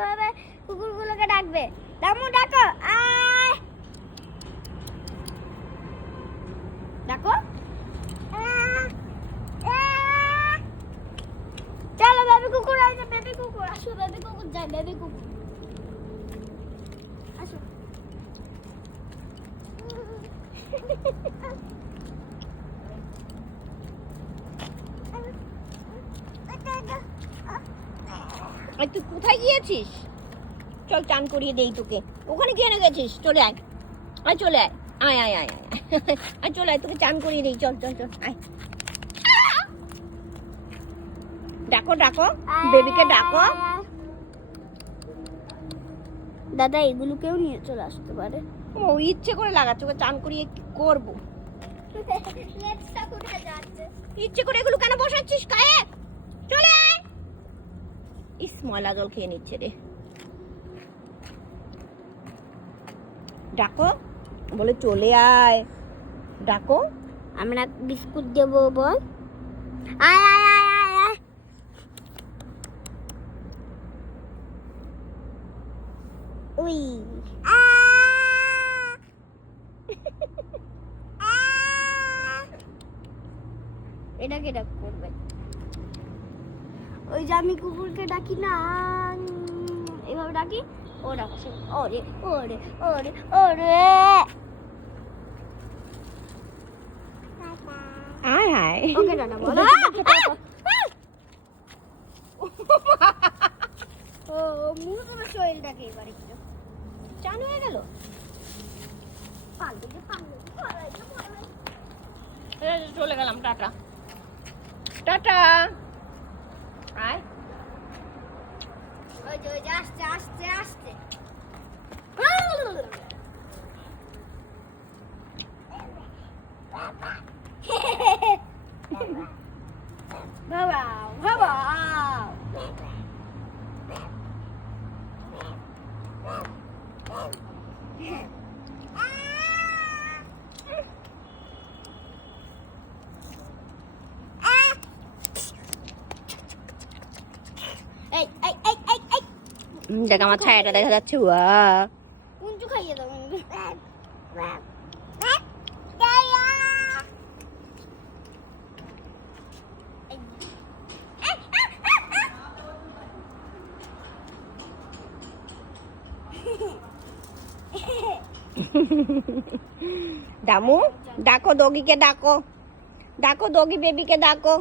কীভাবে কুকুরগুলোকে ডাকবে? দামু, ডাকো। আয়। ডাকো। চলো বেবি কুকুর আসছে বেবি কুকুর। আসো বেবি কুকুর, যাই বেবি কুকুর। আসো আর তুই কোথায় গিয়েছিস? চল চান করিয়ে দেই তোকে। ওখানে কেন গেছিস? চলে আয়। আয় চলে আয়। আয় আয় আয় আয় আয়। চলে আয় তোকে চান করিয়ে দেই। চল চল চল আয়। ডাকো ডাকো। বেবিকে ডাকো। দাদা এগুলোকেও নিয়ে চলে আসতে পারে। ও ইচ্ছে করে লাগাচ্ছে ওকে চান করিয়ে কি করব? ইচ্ছে করে এগুলো কেন বসাচ্ছিস গায়ে চলে আয় ইস ময়লা জল খেয়ে নিচ্ছে রে। ডাকো বলে চলে আয়। ডাকো। আমরা বিস্কুট দেবো বল। আয় আয় আয় আয় আয়। উই। এটাকে ডাক করবে? ওই যে আমি কুকুরকে ডাকি না এভাবে ডাকি? ও ডাকছে। ওরে ওরে ওরে ওরে! আয় ওকে টাটা বলো। ও শরীরটাকে এবারে কি চান হয়ে গেল? চলে গেলাম tata. Tata. Right? I do it, just, just, just. দেখ আমার ছায়াটা দেখা যাচ্ছে ওয়া। উঞ্চু খাইয়ে দাও দামু ডাকো ডগিকে ডাকো। ডাকো ডগি বেবিকে ডাকো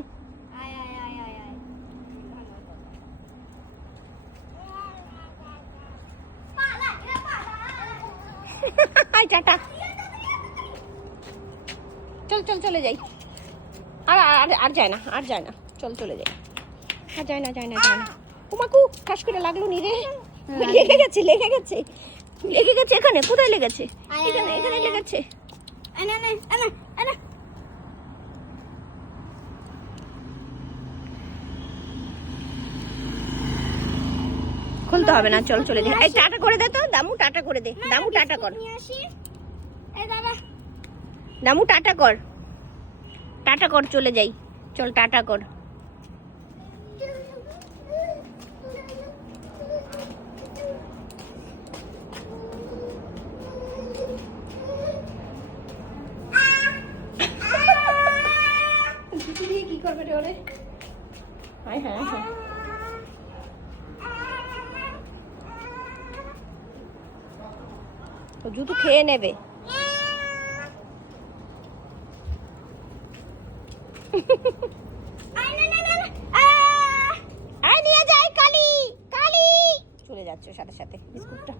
আয় আয় আয় আয় আয় পালা এ আয় টাটা। চল চল চলে যাই। আর আর আর যায় না আর যায় না। চল চলে যাই। আর যায় না যায় না যায় না। উমাকু খাস করে লাগল নি রে। লেগে গেছে লেগে গেছে। লেগে গেছে এখানে কোথায় লেগেছে? এখানে এখানে লেগেছে। আনে না আনে খুলতে হবে না চল চলে যাই। এই টাটা করে দে তো দামু টাটা করে দে। দামু টাটা কর। দামু টাটা কর। টাটা কর চলে যাই। চল টাটা কর। কি করবে রে ওরে? হায় হায় হায়। জুতু খেয়ে নেবে নিয়ে কালি কালি চলে সাথে সাথে বিস্কুটটা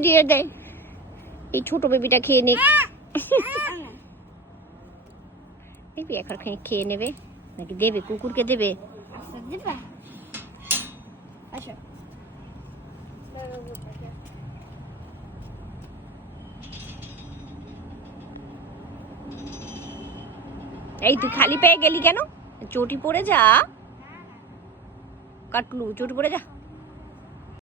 দিয়ে দেয় এই ছোট বেবিটা খেয়ে নে। দেখবি এখন খেয়ে নেবে। নাকি দেবে? কুকুরকে দেবে? আচ্ছা এই তুই খালি পেয়ে গেলি কেন? চটি পড়ে যা। কাটলু চটি পড়ে যা।